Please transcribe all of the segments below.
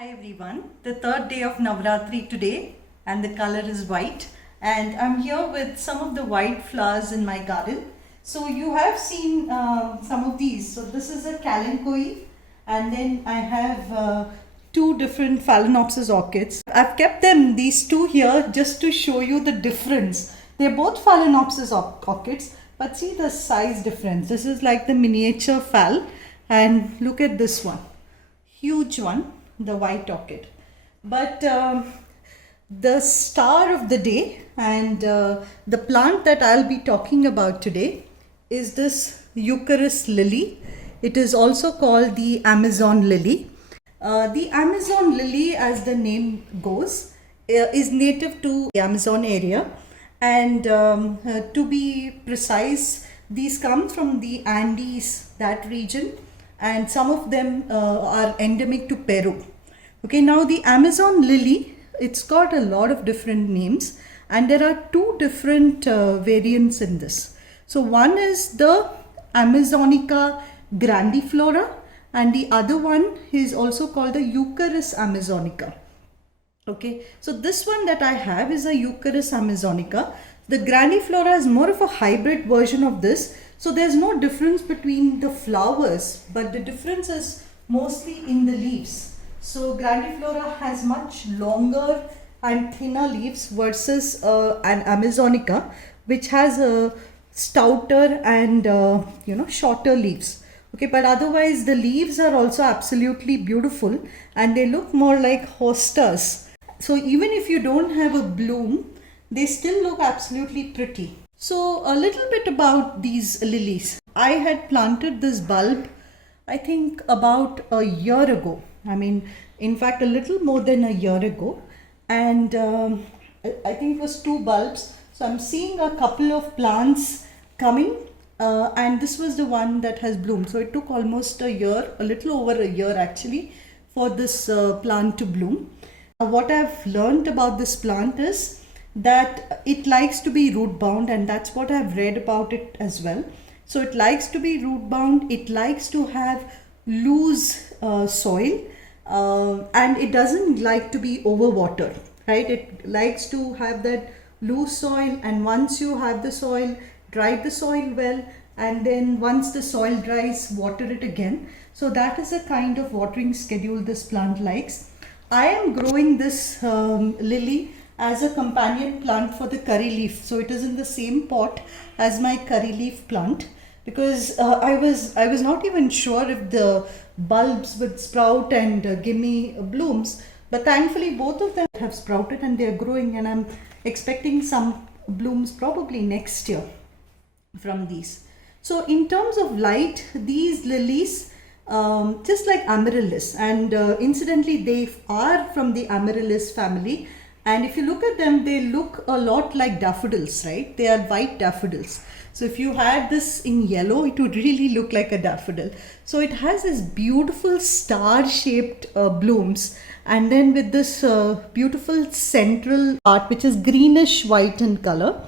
Hi everyone, the third day of Navratri today and the color is white and I'm here with some of the white flowers in my garden. So you have seen some of these. So this is a Kalankoi and then I have two different Phalaenopsis orchids. I've kept these two here just to show you the difference. They're both Phalaenopsis orchids, but see the size difference. This is like the miniature phal and look at this one, huge one, the white orchid. But the star of the day and the plant that I'll be talking about today is this Eucharis lily. It is also called the Amazon lily. The Amazon lily, as the name goes, is native to the Amazon area, and to be precise, these come from the Andes, that region, and some of them are endemic to Peru. Okay, now the Amazon lily, it's got a lot of different names and there are two different variants in this. So one is the Amazonica grandiflora and the other one is also called the Eucharis amazonica. Okay, so this one that I have is a Eucharis amazonica. The grandiflora is more of a hybrid version of this. So there's no difference between the flowers, but the difference is mostly in the leaves. So grandiflora has much longer and thinner leaves versus an amazonica, which has a stouter and shorter leaves. Okay, but otherwise the leaves are also absolutely beautiful and they look more like hostas. So even if you don't have a bloom, they still look absolutely pretty. So a little bit about these lilies. I had planted this bulb, I think about a year ago. I mean, in fact, a little more than a year ago. And I think it was two bulbs. So I'm seeing a couple of plants coming. And this was the one that has bloomed. So it took almost a year, a little over a year actually, for this plant to bloom. What I've learned about this plant is that it likes to be root bound, and that's what I've read about it as well. So it likes to be root bound, it likes to have loose soil, and it doesn't like to be overwatered, right? It likes to have that loose soil, and once you have the soil, dry the soil well, and then once the soil dries, water it again. So that is the kind of watering schedule this plant likes. I am growing this lily as a companion plant for the curry leaf. So it is in the same pot as my curry leaf plant, because I was not even sure if the bulbs would sprout and give me blooms, but thankfully both of them have sprouted and they are growing, and I'm expecting some blooms probably next year from these. So in terms of light, these lilies, just like amaryllis, and incidentally they are from the amaryllis family. And if you look at them, they look a lot like daffodils, right? They are white daffodils. So if you had this in yellow, it would really look like a daffodil. So it has this beautiful star-shaped blooms, and then with this beautiful central part, which is greenish white in color.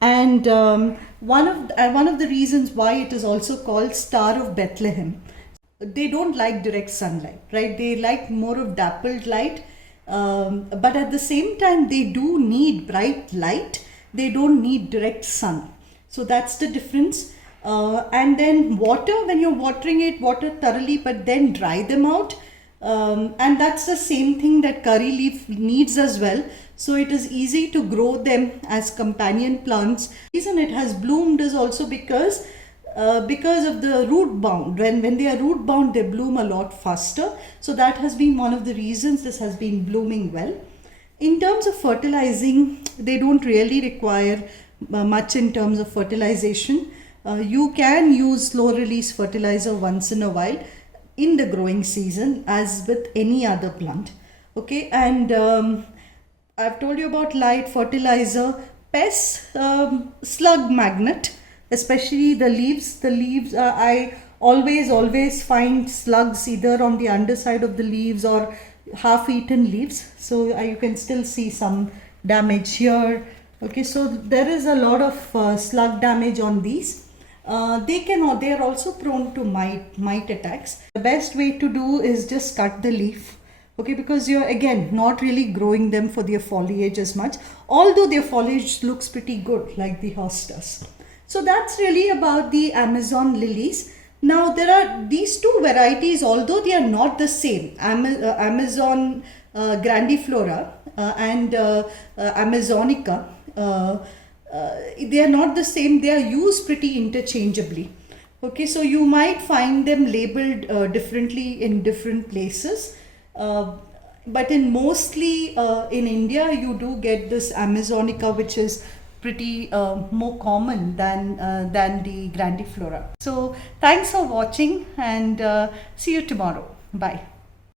And one of the reasons why it is also called Star of Bethlehem. They don't like direct sunlight, right? They like more of dappled light. But at the same time, they do need bright light. They don't need direct sun. So that's the difference. And then water, when you're watering it, water thoroughly, but then dry them out. And that's the same thing that curry leaf needs as well. So it is easy to grow them as companion plants. The reason it has bloomed is also because of the root bound. When they are root bound, they bloom a lot faster. So that has been one of the reasons this has been blooming well. In terms of fertilizing, they don't really require much in terms of fertilization. You can use slow release fertilizer once in a while in the growing season, as with any other plant. Okay, and I've told you about light, fertilizer, pests, slug magnet. Especially the leaves. I always find slugs either on the underside of the leaves or half-eaten leaves. So you can still see some damage here. Okay, so there is a lot of slug damage on these. They are also prone to mite attacks. The best way to do is just cut the leaf. Okay, because you're again not really growing them for their foliage as much, although their foliage looks pretty good like the hostas. So that's really about the Amazon lilies. Now there are these two varieties, although they are not the same. Amazon grandiflora and Amazonica. They are not the same. They are used pretty interchangeably. Okay, so you might find them labeled differently in different places. But in mostly in India, you do get this Amazonica, which is pretty more common than the grandiflora. So thanks for watching, and see you tomorrow. Bye.